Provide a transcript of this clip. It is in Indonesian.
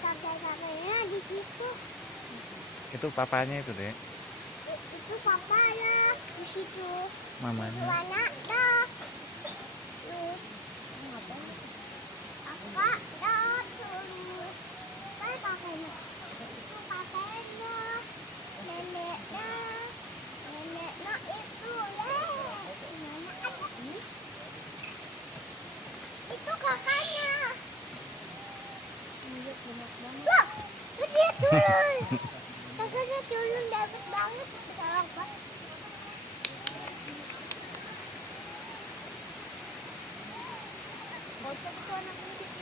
kakek-kakeknya di situ. Itu papanya itu, Dek. Itu papa ya di situ. Mamanya. Anak dah. Terus kakak dah terus. Kan kakeknya. Itu kakeknya. Neneknya. Neneknya itu ya. Mana ada ini? Itu kakaknya. Loh, dia turun. Kakaknya turun dapat banget sekarang, Pak. Bocor tuh anak ini.